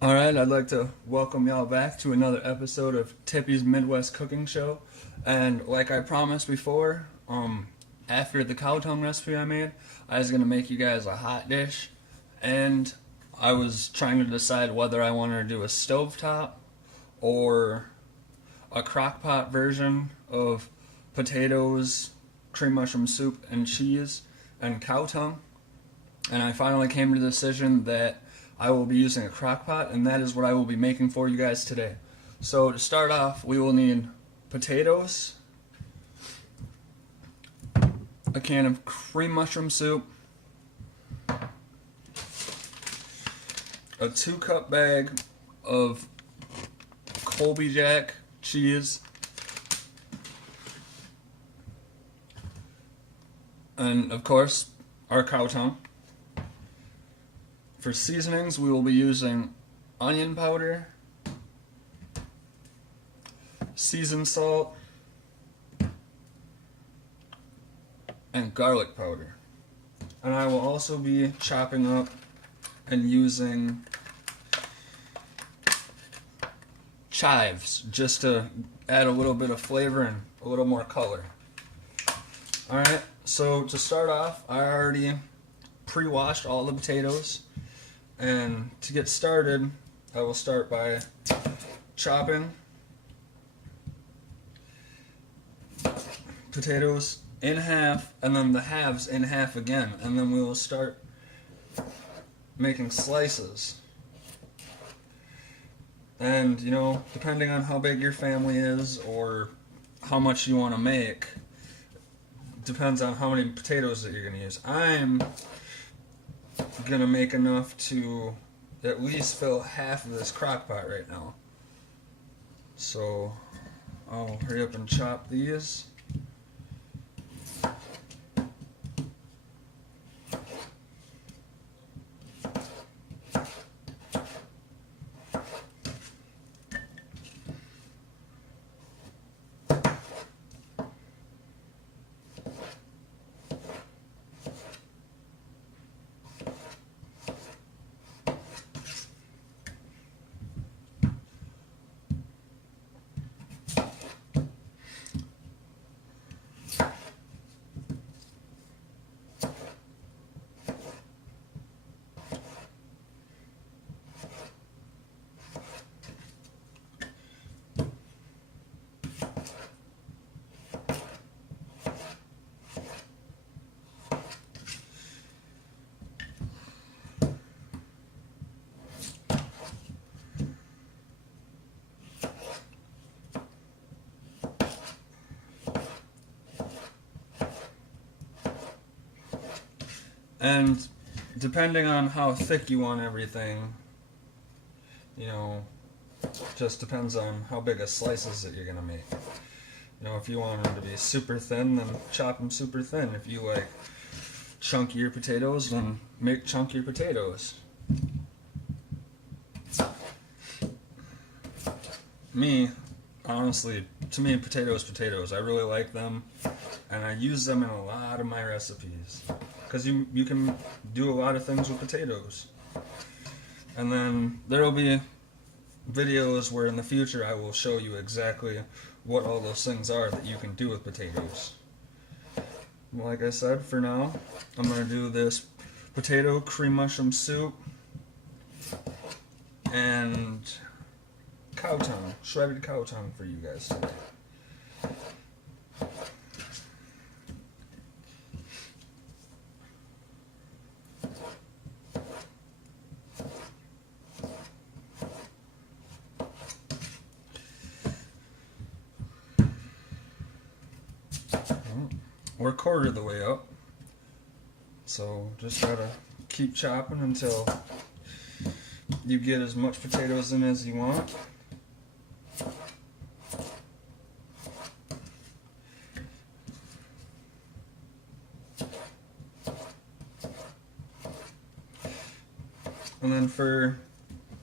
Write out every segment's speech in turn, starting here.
Alright, I'd like to welcome y'all back to another episode of Tippy's Midwest Cooking Show. And like I promised before, after the cow tongue recipe I made, I was going to make you guys a hot dish. And I was trying to decide whether I wanted to do a stovetop or a crockpot version of potatoes, cream mushroom soup, and cheese, and cow tongue. And I finally came to the decision that I will be using a crock pot, and that is what I will be making for you guys today. So to start off, we will need potatoes, a can of cream mushroom soup, a 2-cup bag of Colby Jack cheese, and of course, our cow tongue. For seasonings, we will be using onion powder, seasoned salt, and garlic powder. And I will also be chopping up and using chives just to add a little bit of flavor and a little more color. Alright, so to start off, I already pre-washed all the potatoes. And to get started, I will start by chopping potatoes in half, and then the halves in half again, and then we will start making slices. And, you know, depending on how big your family is or how much you want to make, depends on how many potatoes that you're going to use. I'm gonna make enough to at least fill half of this crock pot right now. So I'll hurry up and chop these. And depending on how thick you want everything, you know, just depends on how big of slices that you're going to make. You know, if you want them to be super thin, then chop them super thin. If you like chunkier potatoes, then make chunkier potatoes. Me, honestly, to me, potatoes. I really like them, and I use them in a lot of my recipes. Because you can do a lot of things with potatoes. And then there will be videos where in the future I will show you exactly what all those things are that you can do with potatoes. Like I said, for now, I'm going to do this potato cream mushroom soup and cow tongue, shredded cow tongue for you guys today. We're a quarter of the way up, so just gotta keep chopping until you get as much potatoes in as you want. And then for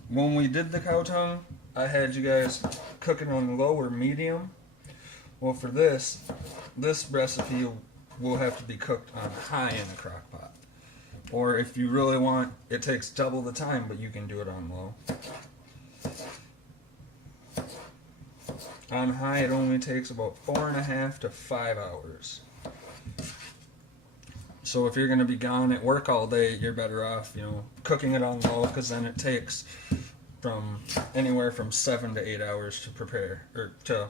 when we did the cow tongue, I had you guys cooking on low or medium. Well, for this recipe will have to be cooked on high in a crock pot. Or if you really want, it takes double the time, but you can do it on low. On high, it only takes about 4.5 to 5 hours. So if you're going to be gone at work all day, you're better off, cooking it on low, because then it takes from anywhere from 7 to 8 hours to prepare, or to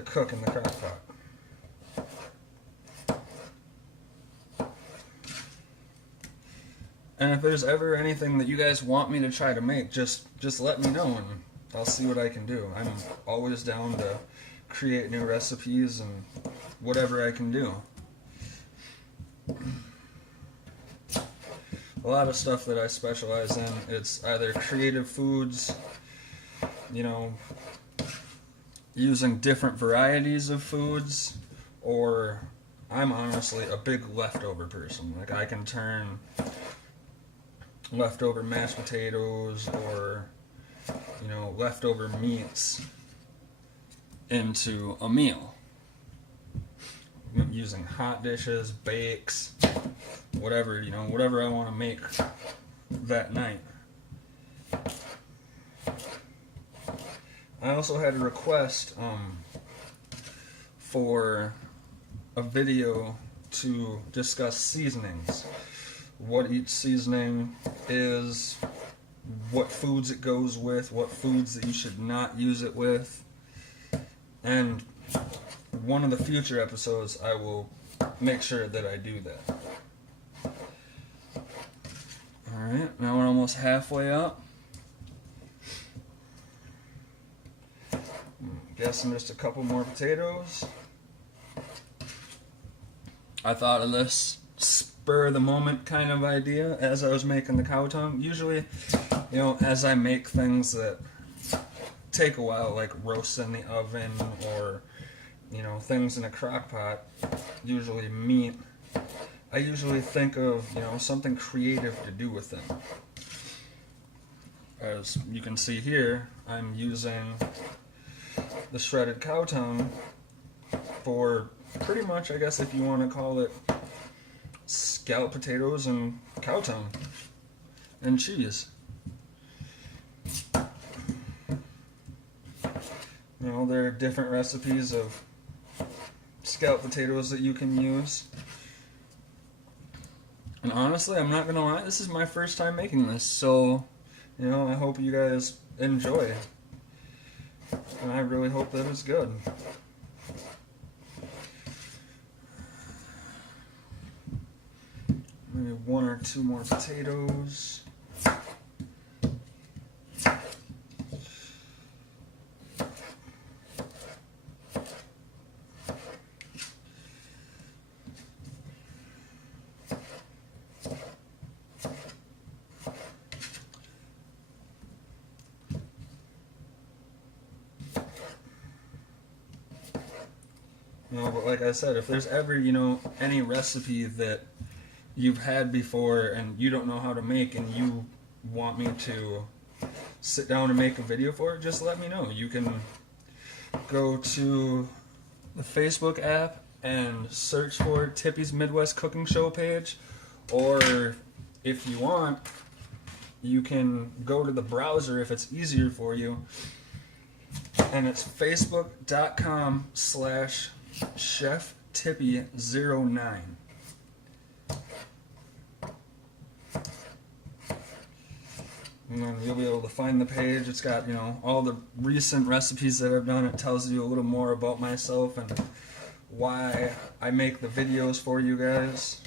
cook in the crock pot. And if there's ever anything that you guys want me to try to make, just let me know and I'll see what I can do. I'm always down to create new recipes and whatever I can do. A lot of stuff that I specialize in, it's either creative foods, using different varieties of foods, or I'm honestly a big leftover person. Like, I can turn leftover mashed potatoes or leftover meats into a meal using hot dishes, bakes, whatever I want to make that night. I also had a request for a video to discuss seasonings, what each seasoning is, what foods it goes with, what foods that you should not use it with. And one of the future episodes, I will make sure that I do that. Alright, now we're almost halfway up. Guessing just a couple more potatoes. I thought of this spur of the moment kind of idea as I was making the cow tongue. Usually, as I make things that take a while, like roasts in the oven or, things in a crock pot, usually meat, I usually think of, something creative to do with them. As you can see here, I'm using the shredded cow tongue for pretty much, I guess if you want to call it, scalloped potatoes and cow tongue and cheese. There are different recipes of scalloped potatoes that you can use. And honestly, I'm not gonna lie, this is my first time making this, so I hope you guys enjoy. And I really hope that it's good. Maybe 1 or 2 more potatoes. But like I said, if there's ever, any recipe that you've had before and you don't know how to make and you want me to sit down and make a video for it, just let me know. You can go to the Facebook app and search for Tippy's Midwest Cooking Show page, or if you want, you can go to the browser if it's easier for you, and it's facebook.com/cheftippy09. And then you'll be able to find the page. It's got, all the recent recipes that I've done. It tells you a little more about myself and why I make the videos for you guys.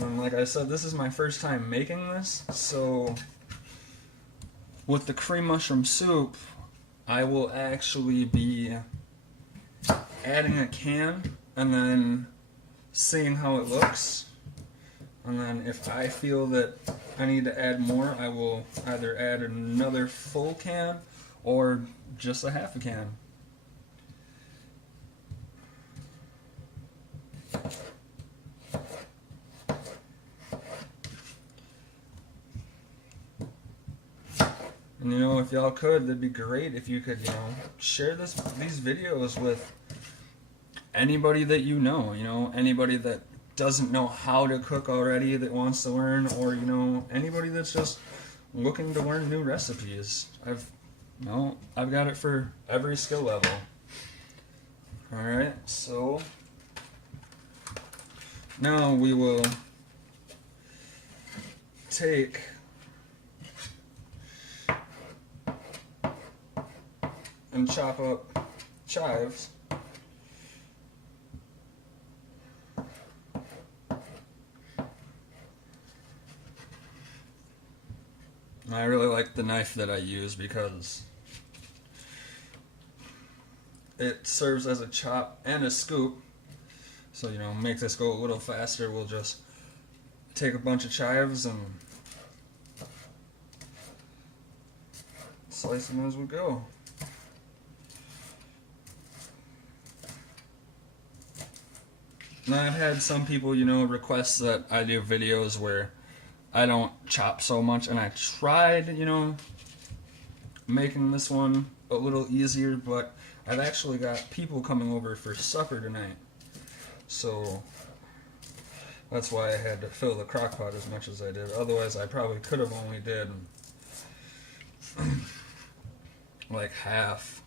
And like I said, this is my first time making this, so with the cream mushroom soup, I will actually be adding a can and then seeing how it looks. And then if I feel that I need to add more, I will either add another full can or just a half a can. And you know, if y'all could, that'd be great if you could, you know, share these videos with anybody that you know, anybody that doesn't know how to cook already that wants to learn, or, you know, anybody that's just looking to learn new recipes. I've got it for every skill level. Alright, so now we will take and chop up chives. I really like the knife that I use because it serves as a chop and a scoop. So, you know, make this go a little faster. We'll just take a bunch of chives and slice them as we go. Now, I've had some people, you know, request that I do videos where I don't chop so much, and I tried, you know, making this one a little easier, but I've actually got people coming over for supper tonight. So that's why I had to fill the crock pot as much as I did. Otherwise, I probably could have only did like half.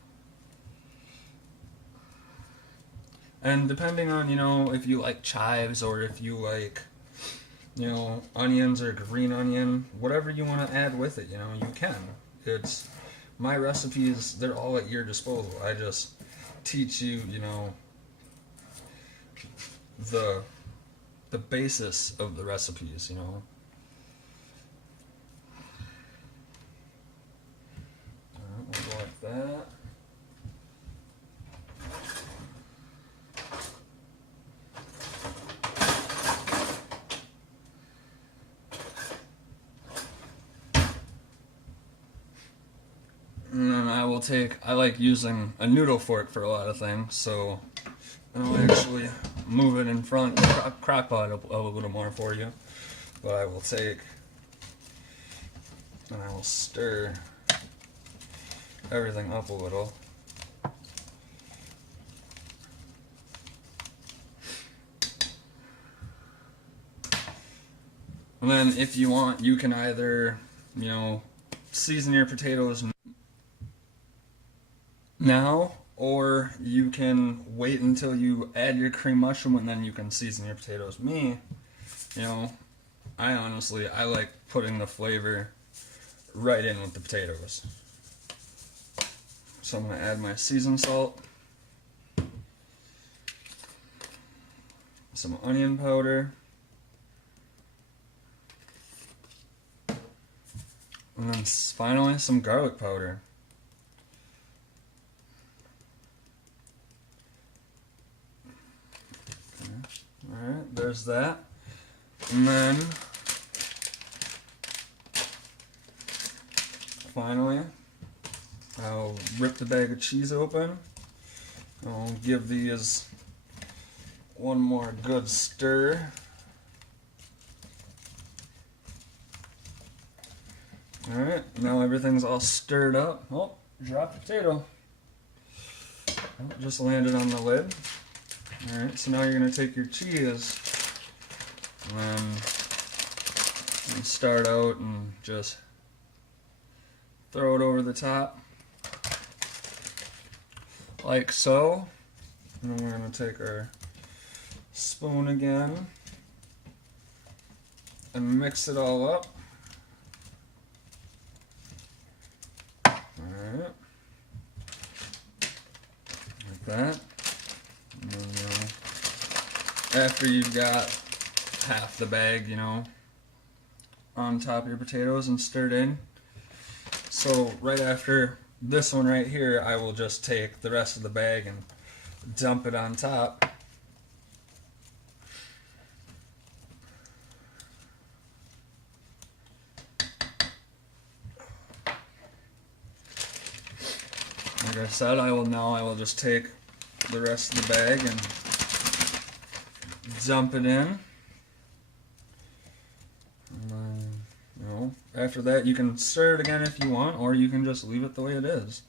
And depending on, you know, if you like chives or if you like, you know, onions or green onion, whatever you want to add with it, you know, you can. It's my recipes, they're all at your disposal. I just teach you, you know, the basis of the recipes, you know. Alright, we'll go like that. And then I like using a noodle fork for a lot of things, so I'll actually move it in front of the crock pot a little more for you. But I will take and I will stir everything up a little. And then if you want, you can either, you know, season your potatoes now, or you can wait until you add your cream mushroom and then you can season your potatoes. Me, you know, I like putting the flavor right in with the potatoes. So I'm going to add my seasoned salt, some onion powder, and then finally some garlic powder. Alright, there's that. And then finally I'll rip the bag of cheese open. I'll give these one more good stir. Alright, now everything's all stirred up. Oh, drop the potato. Oh, just landed on the lid. Alright, so now you're going to take your cheese and start out and just throw it over the top like so. And then we're going to take our spoon again and mix it all up. Alright, like that. And then, after you've got half the bag, you know, on top of your potatoes and stirred in. So right after this one right here, I will just take the rest of the bag and dump it on top. Like I said, I will just take the rest of the bag and dump it in. And then After that, you can stir it again if you want, or you can just leave it the way it is.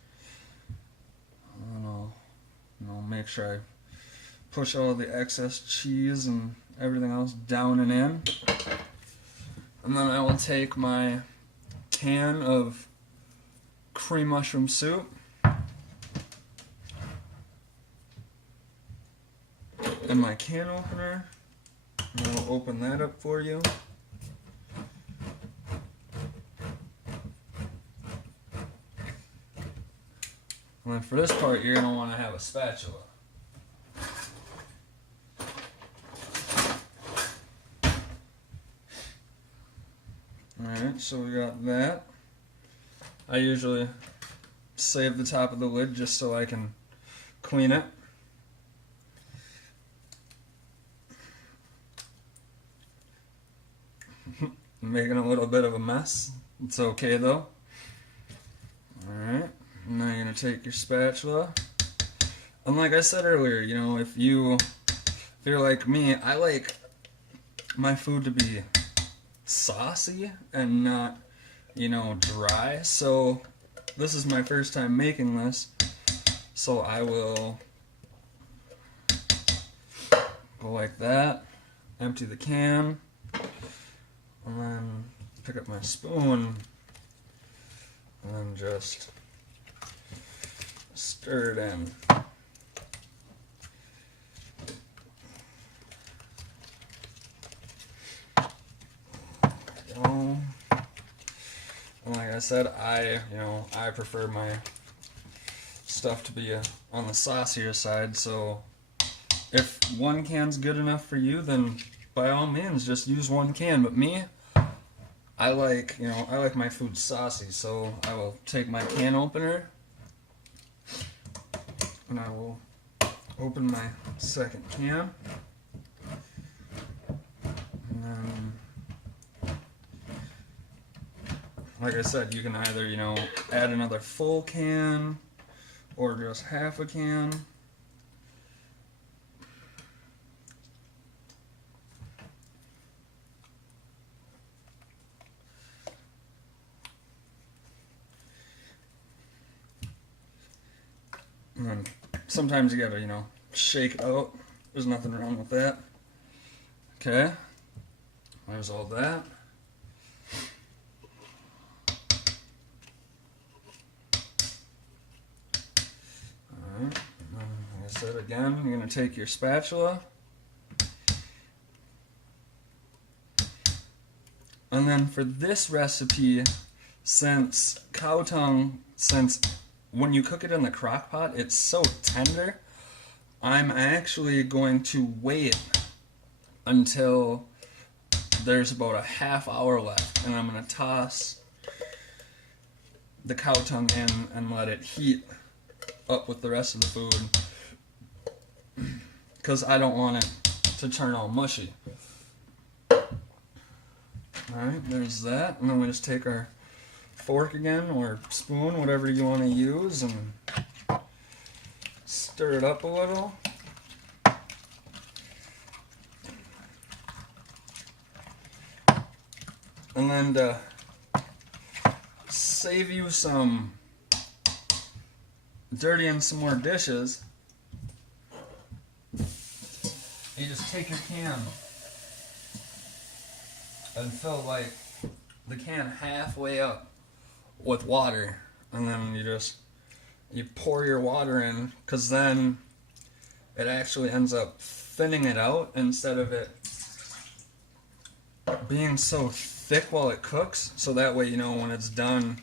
And I'll make sure I push all the excess cheese and everything else down and in. And then I will take my can of cream mushroom soup and my can opener, and I'll open that up for you. And then for this part, you're going to want to have a spatula. Alright, so we got that. I usually save the top of the lid just so I can clean it. Making a little bit of a mess. It's okay though. Alright, now you're going to take your spatula. And like I said earlier, if you're like me, I like my food to be saucy and not, dry. So this is my first time making this, so I will go like that, empty the can, and then pick up my spoon and then just stir it in. And like I said, I prefer my stuff to be on the saucier side, so if one can's good enough for you, then by all means just use one can. But me, I like my food saucy, so I will take my can opener and I will open my second can. And then, like I said, you can either, add another full can or just half a can. And then sometimes you gotta, shake it out. There's nothing wrong with that. Okay, there's all that. Alright, like I said again, you're gonna take your spatula. And then for this recipe, since when you cook it in the crock pot, it's so tender, I'm actually going to wait until there's about a half hour left, and I'm going to toss the cow tongue in and let it heat up with the rest of the food, because I don't want it to turn all mushy. Alright, there's that, and then we just take our fork again, or spoon, whatever you want to use, and stir it up a little. And then to save you some dirtying some more dishes, you just take your can and fill the can halfway up with water, and then you pour your water in, because then it actually ends up thinning it out instead of it being so thick while it cooks. So that way, when it's done,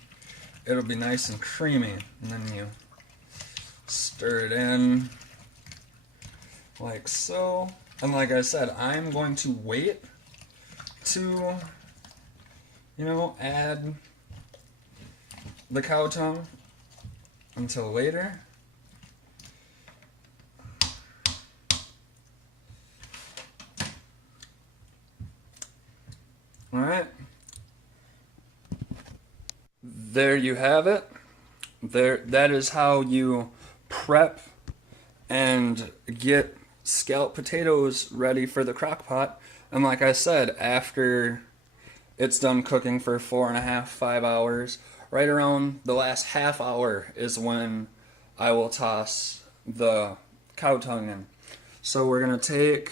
it'll be nice and creamy. And then you stir it in like so. And like I said, I'm going to wait to add the cow tongue until later. Alright, there you have it. That is how you prep and get scalloped potatoes ready for the crock pot. And like I said, after it's done cooking for 4.5, 5 hours. Right around the last half hour is when I will toss the cow tongue in. So we're going to take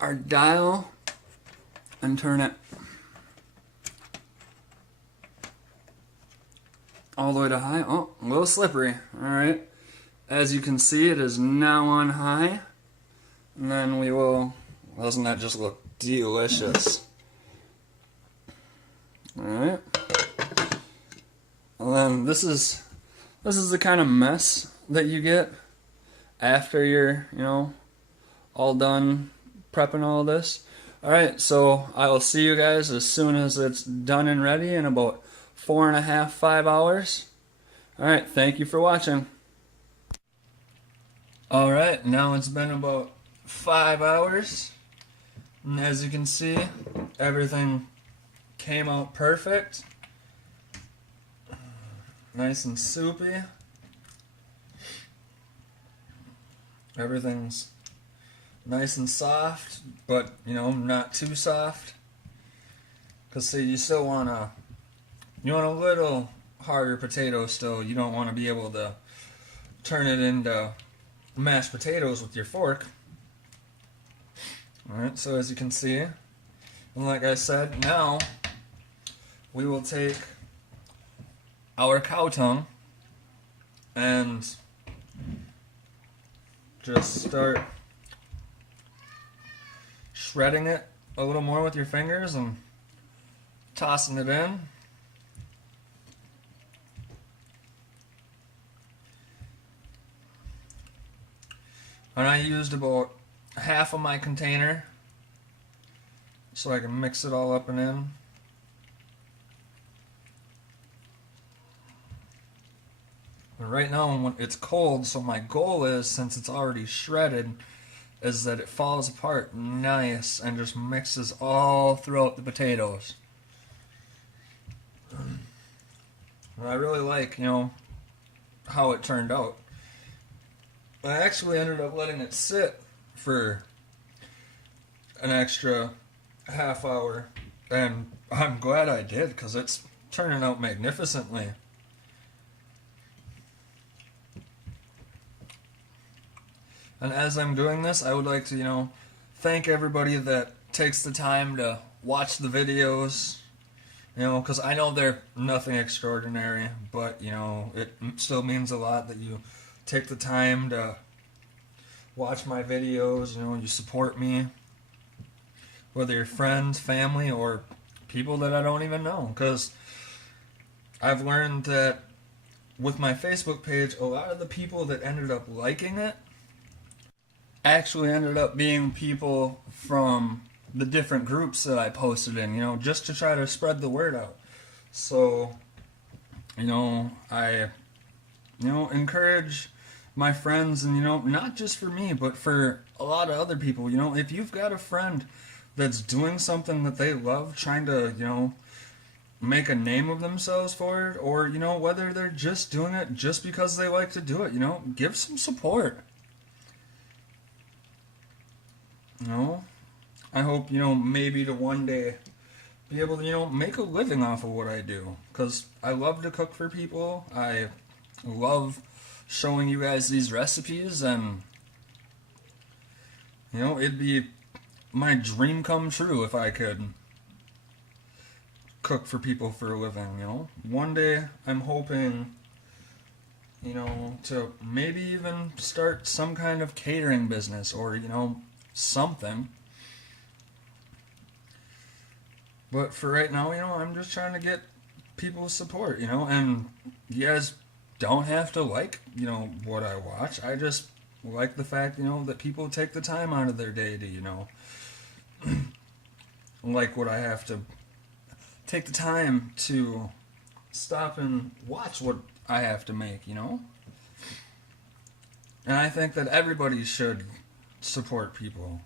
our dial and turn it all the way to high. Oh, a little slippery. Alright. As you can see, it is now on high. And then we will... Doesn't that just look delicious? Alright. And then this is the kind of mess that you get after you're, all done prepping all this. Alright, so I will see you guys as soon as it's done and ready in about 4.5, 5 hours. Alright, thank you for watching. Alright, now it's been about 5 hours. And as you can see, everything came out perfect. Nice and soupy. Everything's nice and soft, but not too soft. Cause see, you want a little harder potato still. You don't want to be able to turn it into mashed potatoes with your fork. Alright, so as you can see, and like I said, now we will take our cow tongue and just start shredding it a little more with your fingers and tossing it in. And I used about half of my container so I can mix it all up and in. And right now it's cold, so my goal is, since it's already shredded, is that it falls apart nice and just mixes all throughout the potatoes. And I really like, how it turned out. I actually ended up letting it sit for an extra half hour, and I'm glad I did, because it's turning out magnificently. And as I'm doing this, I would like to, thank everybody that takes the time to watch the videos, because I know they're nothing extraordinary, but, it still means a lot that you take the time to watch my videos, you support me, whether you're friends, family, or people that I don't even know, because I've learned that with my Facebook page, a lot of the people that ended up liking it actually ended up being people from the different groups that I posted in, just to try to spread the word out. So, I, encourage my friends, and, not just for me, but for a lot of other people, if you've got a friend that's doing something that they love, trying to, make a name of themselves for it, or, whether they're just doing it just because they like to do it, give some support. I hope, maybe to one day be able to, make a living off of what I do. Because I love to cook for people. I love showing you guys these recipes, and, it'd be my dream come true if I could cook for people for a living, One day I'm hoping, to maybe even start some kind of catering business, or, something. But for right now, I'm just trying to get people's support, and you guys don't have to like, what I watch. I just like the fact, that people take the time out of their day to, like what I have to take the time to stop and watch what I have to make, And I think that everybody should support people.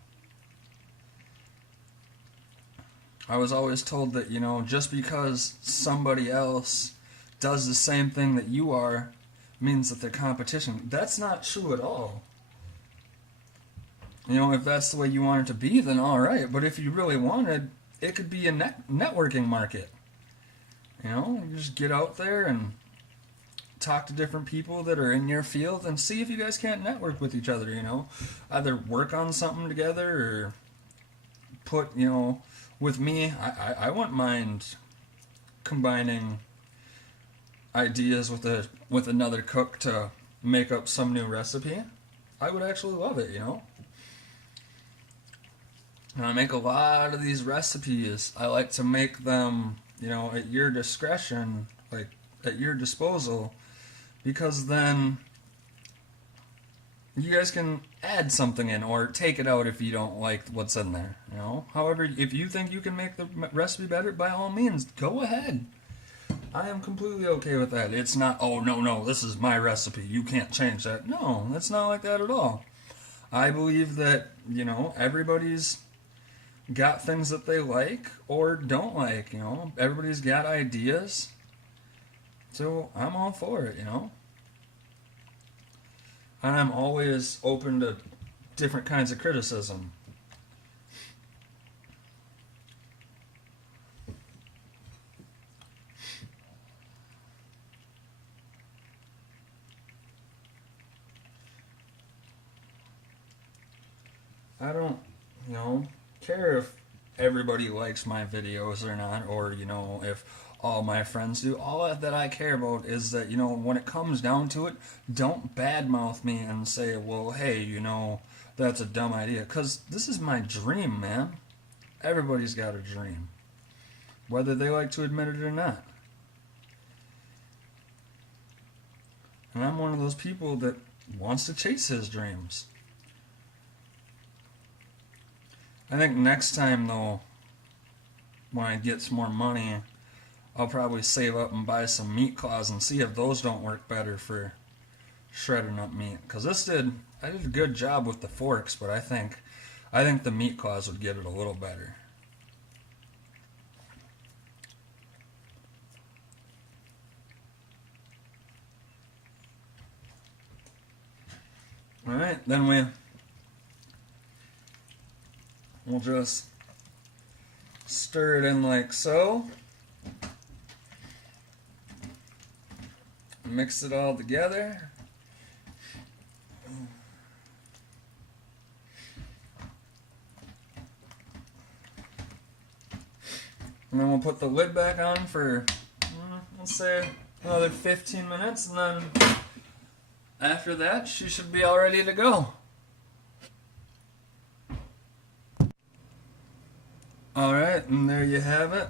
I was always told that, just because somebody else does the same thing that you are means that they're competition. That's not true at all. If that's the way you want it to be, then alright. But if you really wanted it could be a networking market. You know, you just get out there and talk to different people that are in your field and see if you guys can't network with each other, you know. Either work on something together or put, you know, with me, I wouldn't mind combining ideas with another cook to make up some new recipe. I would actually love it, you know. And I make a lot of these recipes. I like to make them, you know, at your discretion, like at your disposal, because then you guys can add something in or take it out if you don't like what's in there, you know. However, if you think you can make the recipe better, by all means, go ahead. I am completely okay with that. It's not, oh, no, this is my recipe, you can't change that. No, that's not like that at all. I believe that, you know, everybody's got things that they like or don't like, you know. Everybody's got ideas. So I'm all for it, you know. And I'm always open to different kinds of criticism. I don't, you know, care if everybody likes my videos or not, or, you know, if all my friends do. All that I care about is that, you know, when it comes down to it, don't badmouth me and say, well, hey, you know, that's a dumb idea. Because this is my dream, man. Everybody's got a dream, whether they like to admit it or not. And I'm one of those people that wants to chase his dreams. I think next time, though, when I get some more money, I'll probably save up and buy some meat claws and see if those don't work better for shredding up meat. Because I did a good job with the forks, but I think the meat claws would get it a little better. Alright, then we'll just stir it in like so. Mix it all together. And then we'll put the lid back on for, let's say, another 15 minutes, and then after that, she should be all ready to go. Alright, and there you have it.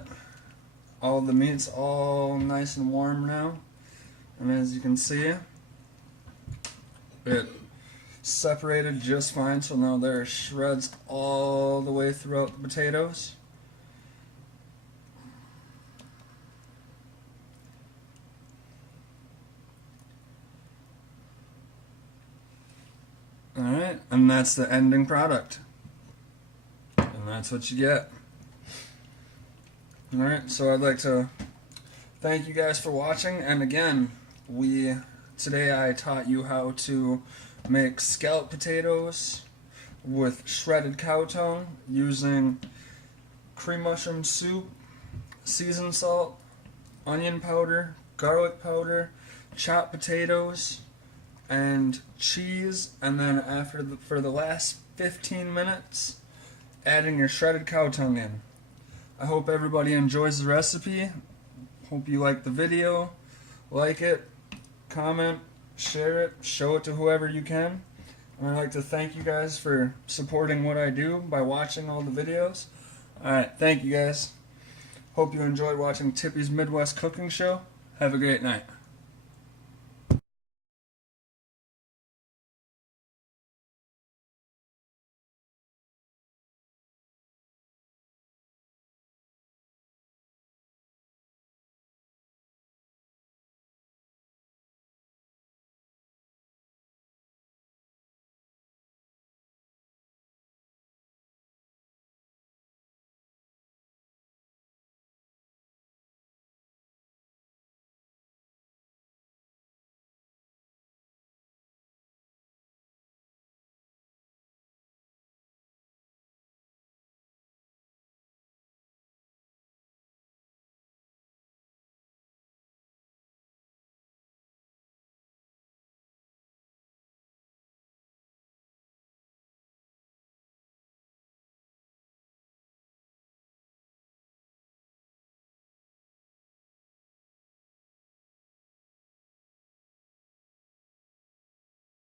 All the meat's all nice and warm now. And as you can see, it separated just fine, so now there are shreds all the way throughout the potatoes. Alright, and that's the ending product. And that's what you get. Alright, so I'd like to thank you guys for watching, and again, today I taught you how to make scalloped potatoes with shredded cow tongue using cream mushroom soup, seasoned salt, onion powder, garlic powder, chopped potatoes, and cheese, and then for the last 15 minutes, adding your shredded cow tongue in. I hope everybody enjoys the recipe. Hope you like the video. Like it, comment, share it, show it to whoever you can. And I'd like to thank you guys for supporting what I do by watching all the videos. Alright, thank you guys. Hope you enjoyed watching Tippy's Midwest Cooking Show. Have a great night.